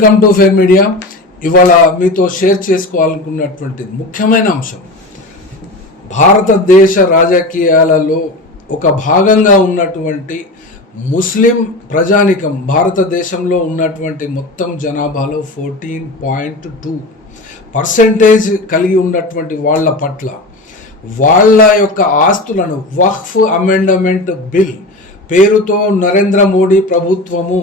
Welcome to fair media. ఇవాళ మీతో share చేసుకోవాలనుకున్నటువంటి ముఖ్యమైన అంశం. భారతదేశ రాజకీయాలలో ఒక భాగంగా ఉన్నటువంటి ముస్లిం ప్రజానికం భారతదేశంలో ఉన్నటువంటి మొత్తం జనాభాలో ఫోర్టీన్ పాయింట్ టూ పర్సెంటేజ్ కలిగి ఉన్నటువంటి వాళ్ళ పట్ల వాళ్ళ యొక్క ఆస్తులను వక్ఫ్ అమెండమెంట్ బిల్ పేరుతో నరేంద్ర మోడీ ప్రభుత్వము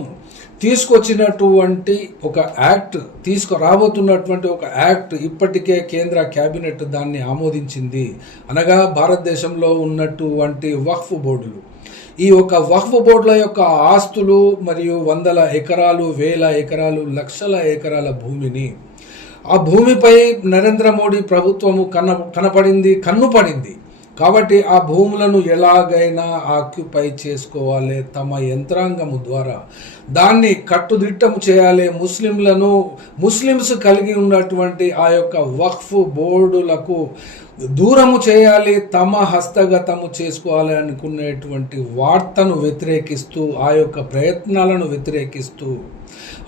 తీసుకొచ్చినటువంటి ఒక యాక్ట్ తీసుకురాబోతున్నటువంటి ఒక యాక్ట్ ఇప్పటికే కేంద్ర క్యాబినెట్ దాన్ని ఆమోదించింది. అనగా భారతదేశంలో ఉన్నటువంటి వక్ఫ్ బోర్డులు. ఈ యొక్క వక్ఫ్ బోర్డుల యొక్క ఆస్తులు మరియు వందల ఎకరాలు వేల ఎకరాలు లక్షల ఎకరాల భూమిని ఆ భూమిపై నరేంద్ర మోడీ ప్రభుత్వము కన్న కనపడింది కన్ను పడింది కాబట్టి ఆ భూములను ఎలాగైనా ఆక్యుపై చేసుకోవాలి తమ యంత్రాంగము ద్వారా. దాన్ని కట్టుదిట్టము చేయాలి. ముస్లింలను ముస్లిమ్స్ కలిగి ఉన్నటువంటి ఆ యొక్క వక్ఫ్ బోర్డులకు దూరము చేయాలి తమ హస్తగతము చేసుకోవాలి అనుకునేటువంటి వార్తను వ్యతిరేకిస్తూ ఆ యొక్క ప్రయత్నాలను వ్యతిరేకిస్తూ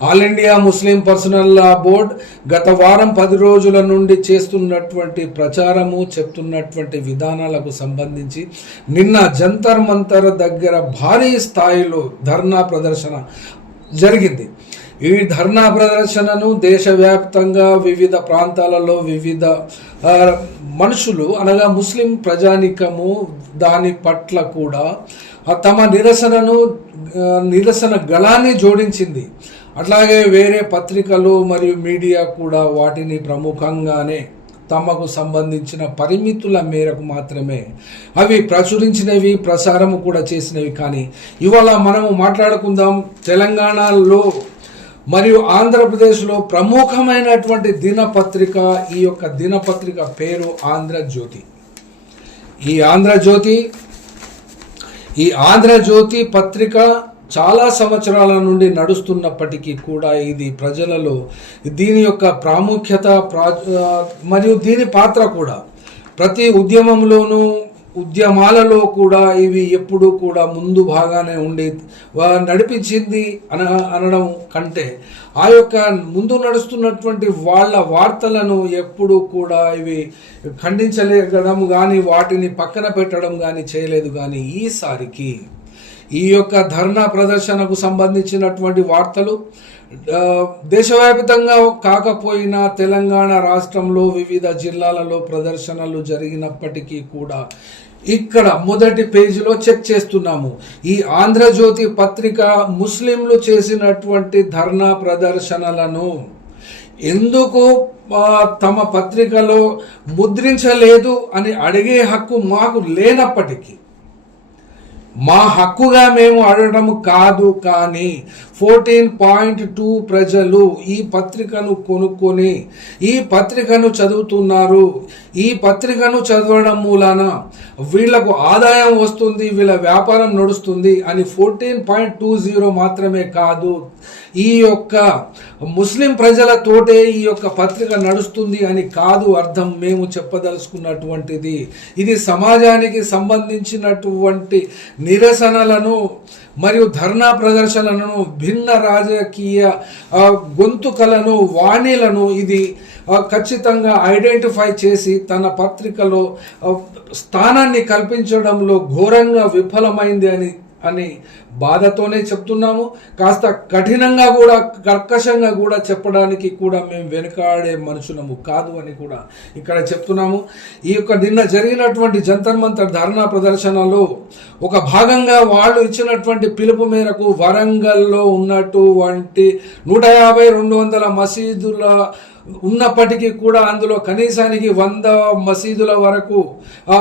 All India Muslim Personal Law Board గత వారం పది రోజుల నుండి చేస్తున్నటువంటి ప్రచారము చెప్తున్నటువంటి విధానాలకు సంబంధించి నిన్న జంతర్ మంతర్ దగ్గర భారీ స్థాయిలో ధర్నా ప్రదర్శన జరిగింది. ఈ ధర్నా ప్రదర్శనను దేశవ్యాప్తంగా వివిధ ప్రాంతాలలో వివిధ మనుషులు అనగా ముస్లిం ప్రజానికము దాని పట్ల కూడా తమ నిరసనను నిరసన గళాన్ని జోడించింది. అట్లాగే వేరే పత్రికలు మరియు మీడియా కూడా వాటిని ప్రముఖంగానే తమకు సంబంధించిన పరిమితుల మేరకు మాత్రమే. అవి ప్రచురించినవి ప్రసారము కూడా చేసినవి. కానీ ఇవాళ మనము మాట్లాడుకుందాం తెలంగాణలో మరియు ఆంధ్రప్రదేశ్లో ప్రముఖమైనటువంటి దినపత్రిక ఈ యొక్క దినపత్రిక పేరు ఆంధ్రజ్యోతి. ఈ ఆంధ్రజ్యోతి ఈ ఆంధ్రజ్యోతి పత్రిక చాలా సంవత్సరాల నుండి నడుస్తున్నప్పటికీ కూడా ఇది ప్రజలలో దీని యొక్క ప్రాముఖ్యత ప్రా మరియు దీని పాత్ర కూడా ప్రతి ఉద్యమంలోనూ ఉద్యమాలలో కూడా ఇవి ఎప్పుడూ కూడా ముందు భాగానే ఉండి నడిపించింది అన అనడం కంటే ఆ యొక్క ముందు నడుస్తున్నటువంటి వాళ్ళ వార్తలను ఎప్పుడూ కూడా ఇవి ఖండించలేగడం కానీ వాటిని పక్కన పెట్టడం కానీ చేయలేదు కానీ ఈసారికి ఈ యొక్క ధర్నా ప్రదర్శనకు సంబంధించినటువంటి వార్తలు దేశవ్యాప్తంగా కాకపోయినా తెలంగాణ రాష్ట్రంలో వివిధ జిల్లాలలో ప్రదర్శనలు జరిగినప్పటికీ కూడా ఇక్కడ మొదటి పేజీలో చెక్ చేస్తున్నాము. ఈ ఆంధ్రజ్యోతి పత్రిక ముస్లింలు చేసినటువంటి ధర్నా ప్రదర్శనలను ఎందుకు తమ పత్రికలో ముద్రించలేదు అని అడిగే హక్కు మాకు లేనప్పటికీ మా హక్కుగా మేము అడగడం కాదు కానీ ఫోర్టీన్ పాయింట్ టూ ప్రజలు ఈ పత్రికను కొనుక్కొని ఈ పత్రికను చదువుతున్నారు. ఈ పత్రికను చదవడం మూలాన వీళ్ళకు ఆదాయం వస్తుంది వీళ్ళ వ్యాపారం నడుస్తుంది అని ఫోర్టీన్ పాయింట్ టూ జీరో మాత్రమే కాదు ఈ యొక్క ముస్లిం ప్రజలతోటే ఈ యొక్క పత్రిక నడుస్తుంది అని కాదు అర్థం మేము చెప్పదలుచుకున్నటువంటిది. ఇది సమాజానికి సంబంధించినటువంటి నిరసనలను మరియు ధర్నా ప్రదర్శనలను భిన్న రాజకీయ గొంతుకలను వాణిలను ఇది ఖచ్చితంగా ఐడెంటిఫై చేసి తన పత్రికలో స్థానాన్ని కల్పించడంలో ఘోరంగా విఫలమైంది అని అని బాధతోనే చెప్తున్నాము. కాస్త కఠినంగా కూడా కర్కశంగా కూడా చెప్పడానికి కూడా మేము వెనుకాడే మనుషులము కాదు అని కూడా ఇక్కడ చెప్తున్నాము. ఈ యొక్క నిన్న జరిగినటువంటి జంతర్ మంతర్ ధర్నా ప్రదర్శనలో ఒక భాగంగా వాళ్ళు ఇచ్చినటువంటి పిలుపు మేరకు వరంగల్లో ఉన్నటువంటి నూట యాభై రెండు వందల మసీదుల ఉన్నప్పటికీ కూడా అందులో కనీసానికి వంద మసీదుల వరకు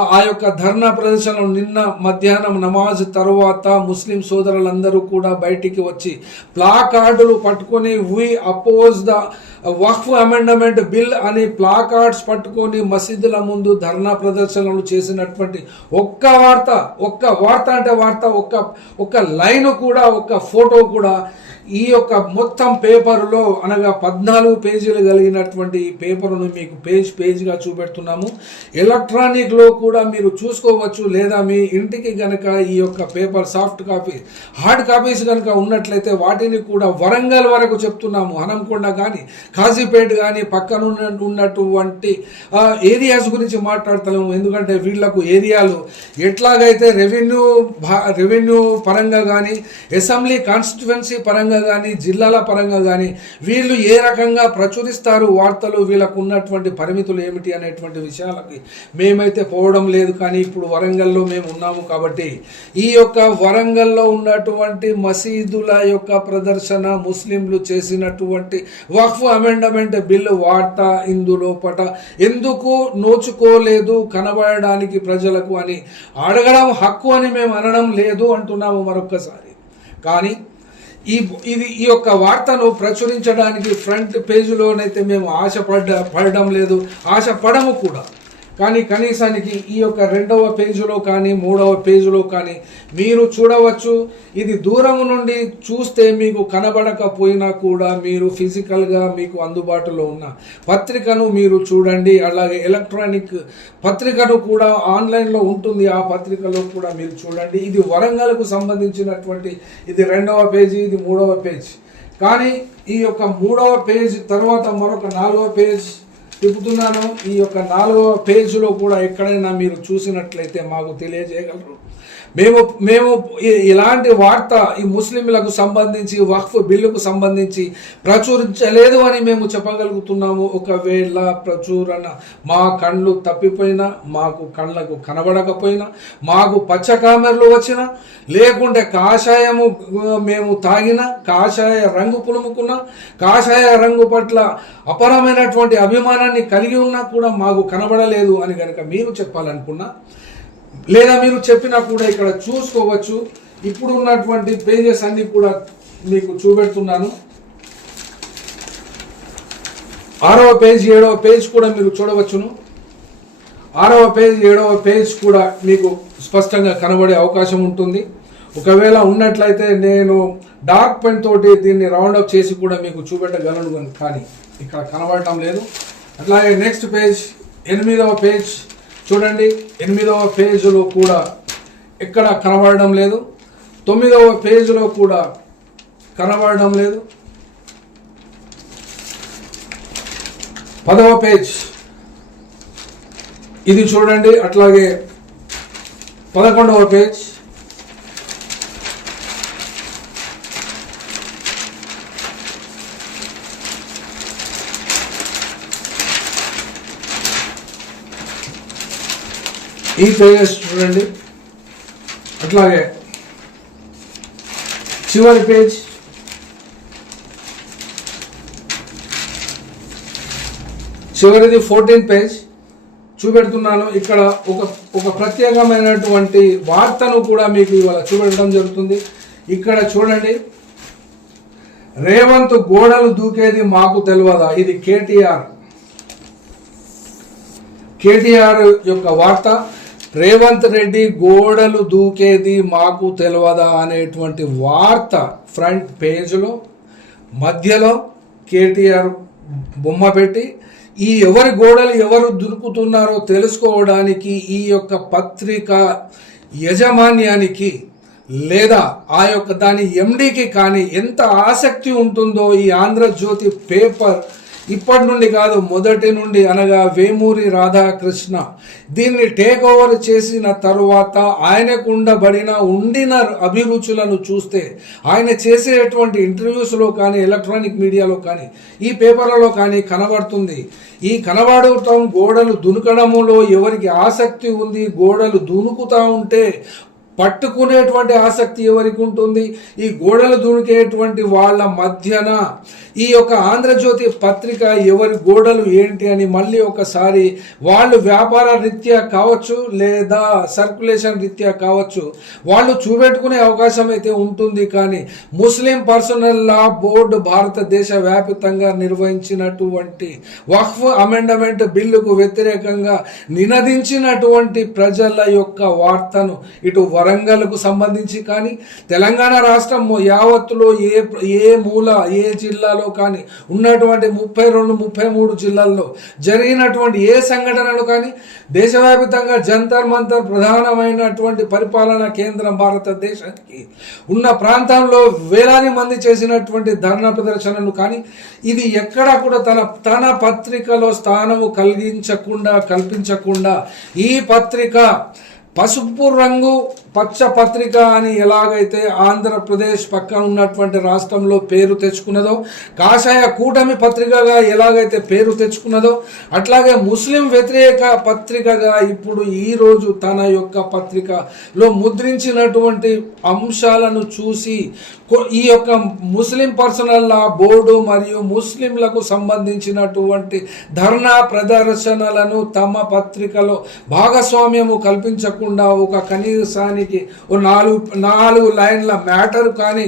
ఆ యొక్క ధర్నా ప్రదర్శనలు నిన్న మధ్యాహ్నం నమాజ్ తర్వాత ముస్లిం సోదరులందరూ కూడా బయటికి వచ్చి ప్లా కార్డులు పట్టుకొని we oppose the Waqf amendment bill అని ప్లా కార్డ్స్ పట్టుకొని మసీదుల ముందు ధర్నా ప్రదర్శనలు చేసినటువంటి ఒక్క వార్త ఒక్క వార్త అంటే వార్త ఒక్క ఒక్క లైన్ కూడా ఒక్క ఫోటో కూడా ఈ యొక్క మొత్తం పేపర్లో అనగా పద్నాలుగు పేజీలు కలిగినటువంటి ఈ పేపర్ను మీకు పేజ్ పేజ్గా చూపెడుతున్నాము. ఎలక్ట్రానిక్లో కూడా మీరు చూసుకోవచ్చు లేదా మీ ఇంటికి కనుక ఈ యొక్క paper soft copy hard copies కనుక ఉన్నట్లయితే వాటిని కూడా వరంగల్ వరకు చెప్తున్నాము. హనంకొండ కానీ కాజీపేట కానీ పక్కన ఉన్నటువంటి ఏరియాస్ గురించి మాట్లాడతాము ఎందుకంటే వీళ్ళకు ఏరియాలు ఎట్లాగైతే రెవెన్యూ రెవెన్యూ పరంగా కానీ అసెంబ్లీ కాన్స్టిట్యువెన్సీ పరంగా కానీ జిల్లాల పరంగా కానీ వీళ్ళు ఏ రకంగా ప్రచురిస్తారు వార్తలు వీళ్ళకు ఉన్నటువంటి పరిమితులు ఏమిటి అనేటువంటి విషయాలకి మేమైతే పోవడం లేదు. కానీ ఇప్పుడు వరంగల్లో మేము ఉన్నాము కాబట్టి ఈ యొక్క వరంగల్లో ఉన్నటువంటి మసీదుల యొక్క ప్రదర్శన ముస్లింలు చేసినటువంటి వక్ఫ్ అమెండమెంట్ బిల్లు వార్త ఇందులోపట ఎందుకు నోచుకోలేదు కనబడడానికి ప్రజలకు అని అడగడం హక్కు అని మేము అనడం లేదు అంటున్నాము మరొక్కసారి. కానీ ఈ ఇది ఈ యొక్క వార్తను ప్రచురించడానికి ఫ్రంట్ పేజీలోనైతే మేము ఆశ పడ్డ పడడం లేదు. ఆశ పడము కూడా. కానీ కనీసానికి ఈ యొక్క రెండవ పేజీలో కానీ మూడవ పేజీలో కానీ మీరు చూడవచ్చు. ఇది దూరం నుండి చూస్తే మీకు కనబడకపోయినా కూడా మీరు ఫిజికల్గా మీకు అందుబాటులో ఉన్న పత్రికను మీరు చూడండి. అలాగే ఎలక్ట్రానిక్ పత్రికను కూడా ఆన్లైన్లో ఉంటుంది. ఆ పత్రికలో కూడా మీరు చూడండి. ఇది వరంగల్కు సంబంధించినటువంటి ఇది రెండవ పేజీ ఇది మూడవ పేజ్. కానీ ఈ యొక్క మూడవ పేజ్ తర్వాత మరొక నాలుగవ పేజ్ తిప్పుతున్నాను ఈ యొక్క నాలుగవ పేజీలో కూడా ఎక్కడైనా మీరు చూసినట్లయితే మాకు తెలియజేయగలరు. మేము మేము ఇలాంటి వార్త ఈ ముస్లింలకు సంబంధించి వక్ఫ్ బిల్లుకు సంబంధించి ప్రచురించలేదు అని మేము చెప్పగలుగుతున్నాము. ఒకవేళ ప్రచురణ మా కళ్ళు తప్పిపోయినా మాకు కళ్ళకు కనబడకపోయినా మాకు పచ్చ కామెర్లు వచ్చినా లేకుంటే కాషాయము మేము తాగిన కాషాయ రంగు పులుముకున్న కాషాయ రంగు పట్ల అపరమైనటువంటి అభిమానాన్ని కలిగి ఉన్నా కూడా మాకు కనబడలేదు అని కనుక మీరు చెప్పాలనుకున్నా లేదా మీరు చెప్పినా కూడా ఇక్కడ చూసుకోవచ్చు. ఇప్పుడు ఉన్నటువంటి పేజెస్ అన్ని కూడా మీకు చూపెడుతున్నాను. ఆరవ పేజ్ ఏడవ పేజ్ కూడా మీరు చూడవచ్చును. ఆరవ పేజ్ ఏడవ పేజ్ కూడా మీకు స్పష్టంగా కనబడే అవకాశం ఉంటుంది. ఒకవేళ ఉన్నట్లయితే నేను డార్క్ పెన్ తోటి దీన్ని రౌండప్ చేసి కూడా మీకు చూపెట్టగలను కానీ ఇక్కడ కనబడటం లేదు. అట్లాగే నెక్స్ట్ పేజ్ ఎనిమిదవ పేజ్ చూడండి ఎనిమిదవ పేజీలో కూడా ఎక్కడ కనబడడం లేదు. తొమ్మిదవ పేజీలో కూడా కనబడడం లేదు. పదవ పేజ్. ఇది చూడండి అట్లాగే పదకొండవ పేజ్. ఈ పేజెస్ చూడండి. అట్లాగే చివరి పేజ్. చివరిది ఫోర్టీన్ పేజ్. చూపెడుతున్నాను. ఇక్కడ ఒక ఒక ప్రత్యేకమైనటువంటి వార్తను కూడా మీకు ఇవాళ చూపెట్టడం జరుగుతుంది. ఇక్కడ చూడండి. రేవంత్ గోడలు దూకేది మాకు తెలియదా ఇది కేటీఆర్. కేటీఆర్ యొక్క వార్త. రేవంత్ రెడ్డి గోడలు దూకేది మాకు తెలియదా అనేటువంటి వార్త ఫ్రంట్ పేజ్లో మధ్యలో కేటీఆర్ బొమ్మ పెట్టి ఈ ఎవరి గోడలు ఎవరు దురుకుతున్నారో తెలుసుకోవడానికి ఈ యొక్క పత్రిక యజమాన్యానికి లేదా ఆ యొక్క దాని ఎండికి కానీ ఎంత ఆసక్తి ఉంటుందో ఈ ఆంధ్రజ్యోతి పేపర్ ఇప్పటి నుండి కాదు మొదటి నుండి అనగా వేమూరి రాధాకృష్ణ. దీన్ని టేక్ ఓవర్ చేసిన తరువాత ఆయనకు ఉండబడిన ఉండిన అభిరుచులను చూస్తే ఆయన చేసేటువంటి ఇంటర్వ్యూస్లో కానీ ఎలక్ట్రానిక్ మీడియాలో కానీ ఈ పేపర్లలో కానీ కనబడుతుంది. ఈ కనబడటం గోడలు దునకడములో ఎవరికి ఆసక్తి ఉంది గోడలు దునుకుతా ఉంటే పట్టుకునేటువంటి ఆసక్తి ఎవరికి ఉంటుంది? ఈ గోడలు దూనికేటువంటి వాళ్ళ మధ్యన ఈ యొక్క ఆంధ్రజ్యోతి పత్రిక ఎవరి గోడలు ఏంటి అని మళ్ళీ ఒకసారి వాళ్ళు వ్యాపార రీత్యా కావచ్చు లేదా సర్క్యులేషన్ రీత్యా కావచ్చు వాళ్ళు చూపెట్టుకునే అవకాశం అయితే ఉంటుంది. కానీ ముస్లిం పర్సనల్ లా బోర్డు భారతదేశ వ్యాప్తంగా నిర్వహించినటువంటి వక్ఫ్ అమెండమెంట్ బిల్లుకు వ్యతిరేకంగా నినదించినటువంటి ప్రజల యొక్క వార్తను ఇటు వర వరంగల్కు సంబంధించి కానీ తెలంగాణ రాష్ట్రం యావత్తులో ఏ ఏ మూల ఏ జిల్లాలో కానీ ఉన్నటువంటి ముప్పై రెండు ముప్పై మూడు జిల్లాల్లో జరిగినటువంటి ఏ సంఘటనలు కానీ దేశవ్యాప్తంగా జంతర్ మంతర్ ప్రధానమైనటువంటి పరిపాలనా కేంద్రం భారతదేశానికి ఉన్న ప్రాంతంలో వేలాది మంది చేసినటువంటి ధర్నా ప్రదర్శనలు కానీ ఇది ఎక్కడా కూడా తన తన పత్రికలో స్థానము కలిగించకుండా కల్పించకుండా ఈ పత్రిక పసుపు రంగు పచ్చ పత్రిక అని ఎలాగైతే ఆంధ్రప్రదేశ్ పక్కన ఉన్నటువంటి రాష్ట్రంలో పేరు తెచ్చుకున్నదో కాషాయ కూటమి పత్రికగా ఎలాగైతే పేరు తెచ్చుకున్నదో అట్లాగే ముస్లిం వ్యతిరేక పత్రికగా ఇప్పుడు ఈరోజు తన యొక్క పత్రికలో ముద్రించినటువంటి అంశాలను చూసి ఈ యొక్క ముస్లిం పర్సనల్ లా బోర్డు మరియు ముస్లింలకు సంబంధించినటువంటి ధర్నా ప్రదర్శనలను తమ పత్రికలో భాగస్వామ్యము కల్పించకుండా ఒక కనీసానికి ఓ నాలుగు నాలుగు లైన్ల మ్యాటర్ కానీ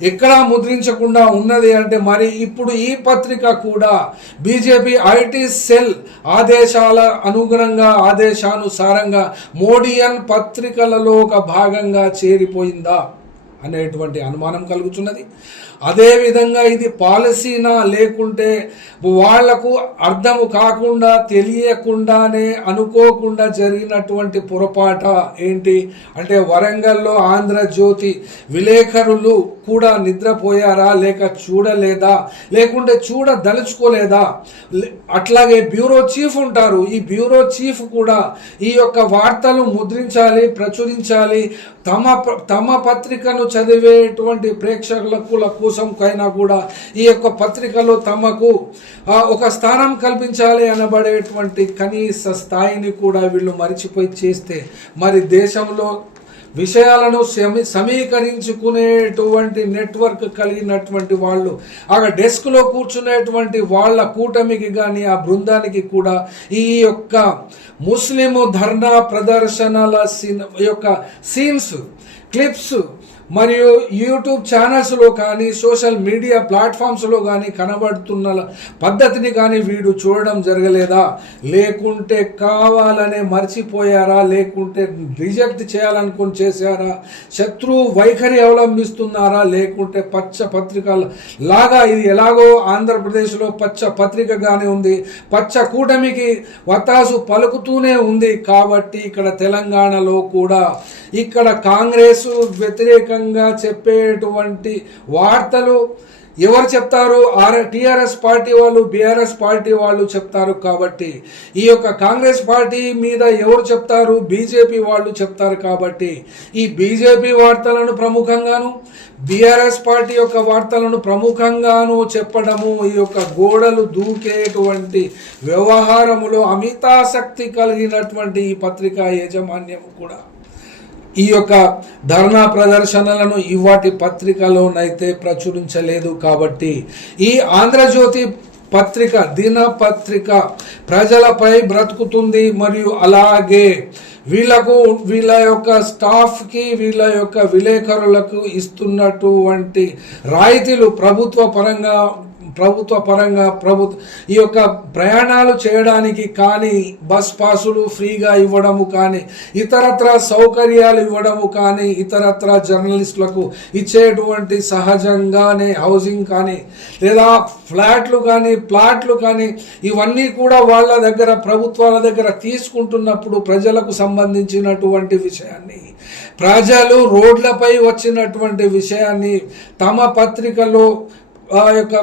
ఎక్కడా ముద్రించకుండా ఉన్నది అంటే మరి ఇప్పుడు ఈ పత్రిక కూడా బీజేపీ ఐటీ సెల్ ఆదేశాల అనుగుణంగా ఆదేశానుసారంగా మోడియన్ పత్రికలలో ఒక భాగంగా చేరిపోయిందా అనేటువంటి అనుమానం కలుగుతున్నది. అదేవిధంగా ఇది పాలసీనా లేకుంటే వాళ్ళకు అర్థము కాకుండా తెలియకుండానే అనుకోకుండా జరిగినటువంటి పొరపాట ఏంటి? అంటే వరంగల్లో ఆంధ్రజ్యోతి విలేకరులు కూడా నిద్రపోయారా? లేక చూడలేదా? లేకుంటే చూడదలుచుకోలేదా? అట్లాగే బ్యూరో చీఫ్ ఉంటారు. ఈ బ్యూరో చీఫ్ కూడా ఈ యొక్క వార్తలు ముద్రించాలి ప్రచురించాలి. తమ తమ పత్రికను చదివేటువంటి ప్రేక్షకులకు కోసం కూడా ఈ యొక్క పత్రికలో తమకు ఆ, ఒక స్థానం కల్పించాలి అనబడేటువంటి కనీస స్థాయిని కూడా వీళ్ళు మరిచిపోయి చేస్తే మరి దేశంలో విషయాలను సమీ సమీకరించుకునేటువంటి నెట్వర్క్ కలిగినటువంటి వాళ్ళు ఆ డెస్క్లో కూర్చునేటువంటి వాళ్ళ కూటమికి కానీ ఆ బృందానికి కూడా ఈ యొక్క ముస్లిం ధర్నా ప్రదర్శనల సీన్ యొక్క సీన్స్ క్లిప్స్ మరియు యూట్యూబ్ ఛానల్స్లో కానీ సోషల్ మీడియా ప్లాట్ఫామ్స్లో కానీ కనబడుతున్న పద్ధతిని కానీ వీడు చూడడం జరగలేదా? లేకుంటే కావాలనే మర్చిపోయారా? లేకుంటే రిజెక్ట్ చేయాలనుకుని చేశారా? శత్రు వైఖరి అవలంబిస్తున్నారా? లేకుంటే పచ్చ పత్రికల లాగా ఇది ఎలాగో ఆంధ్రప్రదేశ్లో పచ్చ పత్రికగానే ఉంది. పచ్చ కూటమికి వతాసు పలుకుతూనే ఉంది. కాబట్టి ఇక్కడ తెలంగాణలో కూడా ఇక్కడ కాంగ్రెస్ వ్యతిరేకంగా చెప్పేటువంటి వార్తలు ఎవరు చెప్తారు? ఆర్ టీఆర్ఎస్ పార్టీ వాళ్ళు బీఆర్ఎస్ పార్టీ వాళ్ళు చెప్తారు కాబట్టి. ఈ యొక్క కాంగ్రెస్ పార్టీ మీద ఎవరు చెప్తారు? బీజేపీ వాళ్ళు చెప్తారు కాబట్టి. ఈ బీజేపీ వార్తలను ప్రముఖంగాను బీఆర్ఎస్ పార్టీ యొక్క వార్తలను ప్రముఖంగాను చెప్పడము ఈ యొక్క గోడలు దూకేటువంటి వ్యవహారములో అమితాసక్తి కలిగినటువంటి ఈ పత్రికా యాజమాన్యం కూడా. ఈ యొక్క ధర్నా ప్రదర్శనలను ఇవాటి పత్రికలోనైతే ప్రచురించలేదు కాబట్టి ఈ ఆంధ్రజ్యోతి పత్రిక దినపత్రిక ప్రజలపై బ్రతుకుతుంది మరియు అలాగే వీళ్ళకు వీళ్ళ యొక్క స్టాఫ్కి వీళ్ళ యొక్క విలేకరులకు ఇస్తున్నటువంటి రాయితీలు ప్రభుత్వ పరంగా ప్రభుత్వ పరంగా ప్రభుత్వ ఈ యొక్క ప్రయాణాలు చేయడానికి కానీ బస్ పాసులు ఫ్రీగా ఇవ్వడము కానీ ఇతరత్ర సౌకర్యాలు ఇవ్వడము కానీ ఇతరత్ర జర్నలిస్టులకు ఇచ్చేటువంటి సహజంగానే హౌసింగ్ కానీ లేదా ఫ్లాట్లు కానీ ప్లాట్లు కానీ ఇవన్నీ కూడా వాళ్ళ దగ్గర ప్రభుత్వాల దగ్గర తీసుకుంటున్నప్పుడు ప్రజలకు సంబంధించినటువంటి విషయాన్ని ప్రజలు రోడ్లపై వచ్చినటువంటి విషయాన్ని తమ పత్రికలో ఆ యొక్క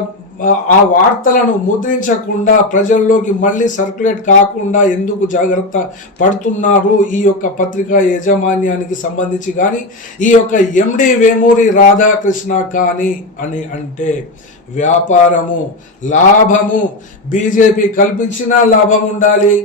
ఆ వార్తలను ముద్రించకుండా ప్రజల్లోకి మళ్ళీ సర్క్యులేట్ కాకుండా ఎందుకు జాగ్రత్త పడుతున్నారు ఈ యొక్క పత్రికా యాజమాన్యానికి సంబంధించి కానీ ఈ యొక్క ఎండి వేమూరి రాధాకృష్ణ కానీ అని అంటే వ్యాపారము లాభము బీజేపీ కల్పించిన లాభం ఉండాలి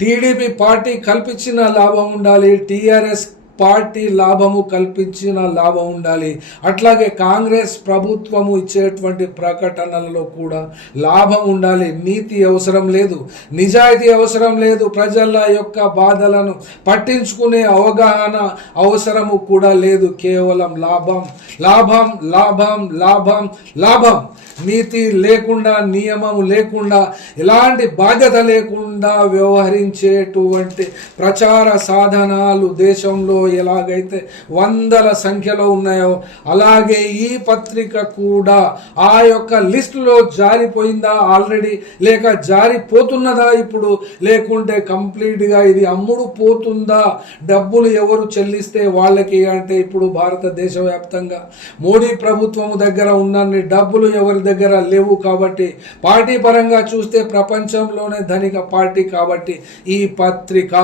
టీడీపీ పార్టీ కల్పించిన లాభం ఉండాలి టీఆర్ఎస్ పార్టీ లాభము కల్పించిన లాభం ఉండాలి. అట్లాగే కాంగ్రెస్ ప్రభుత్వము ఇచ్చేటువంటి ప్రకటనలలో కూడా లాభం ఉండాలి. నీతి అవసరం లేదు. నిజాయితీ అవసరం లేదు. ప్రజల యొక్క బాధలను పట్టించుకునే అవగాహన అవసరము కూడా లేదు. కేవలం లాభం లాభం లాభం లాభం లాభం. నీతి లేకుండా నియమం లేకుండా ఎలాంటి బాధ్యత లేకుండా వ్యవహరించేటువంటి ప్రచార సాధనాలు దేశంలో ఎలాగైతే వందల సంఖ్యలో ఉన్నాయో అలాగే ఈ పత్రిక కూడా ఆ యొక్క లిస్టులో జారిపోయిందా ఆల్రెడీ? లేక జారిపోతున్నదా ఇప్పుడు? లేకుంటే కంప్లీట్గా ఇది అమ్ముడు పోతుందా? డబ్బులు ఎవరు చెల్లిస్తే వాళ్ళకి అంటే ఇప్పుడు భారతదేశ వ్యాప్తంగా మోడీ ప్రభుత్వం దగ్గర ఉన్నన్ని డబ్బులు ఎవరి దగ్గర లేవు కాబట్టి పార్టీ పరంగా చూస్తే ప్రపంచంలోనే ధనిక పార్టీ కాబట్టి ఈ పత్రిక.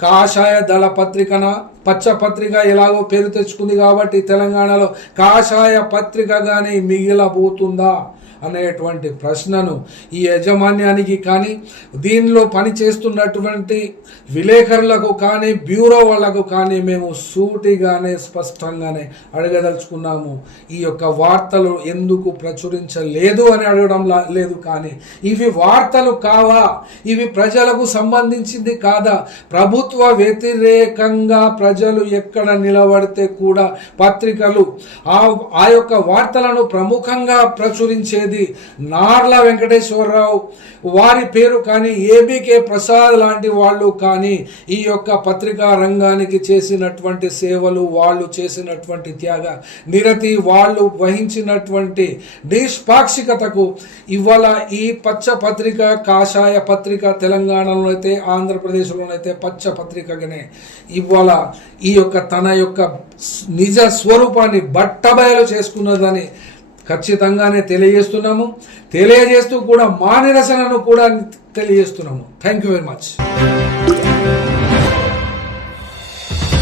కాషాయ దళ పత్రికన పచ్చ పత్రిక ఎలాగో పేరు తెచ్చుకుంది కాబట్టి తెలంగాణలో కాషాయ పత్రికగానే మిగిలబోతుందా? అనేటువంటి ప్రశ్నను ఈ యాజమాన్యానికి కానీ దీనిలో పని చేస్తున్నటువంటి విలేకరులకు కానీ బ్యూరో వాళ్ళకు కానీ మేము సూటిగానే స్పష్టంగానే అడగదలుచుకున్నాము. ఈ యొక్క వార్తలు ఎందుకు ప్రచురించలేదు అని అడగడం లా- లేదు కానీ ఇవి వార్తలు కావా? ఇవి ప్రజలకు సంబంధించింది కాదా? ప్రభుత్వ వ్యతిరేకంగా ప్రజలు ఎక్కడ నిలబడితే కూడా పత్రికలు ఆ ఆ యొక్క వార్తలను ప్రముఖంగా ప్రచురించే ప్రచురించేది నార్ల వెంకటేశ్వరరావు. వారి పేరు కానీ ఏబీకే ప్రసాద్ లాంటి వాళ్ళు కానీ ఈ యొక్క పత్రికా రంగానికి చేసినటువంటి సేవలు వాళ్ళు చేసినటువంటి త్యాగ నిరతి వాళ్ళు వహించినటువంటి నిష్పాక్షికతకు ఇవాళ ఈ పచ్చ పత్రిక కాషాయ పత్రిక తెలంగాణలో అయితే ఆంధ్రప్రదేశ్లోనైతే పచ్చ పత్రికగానే ఇవాళ ఈ యొక్క తన యొక్క నిజ స్వరూపాన్ని బట్టబయలు చేసుకున్నదని ఖచ్చితంగానే తెలియజేస్తున్నాము. తెలియజేస్తూ కూడా మా నిరసనను కూడా తెలియజేస్తున్నాము. Thank you very much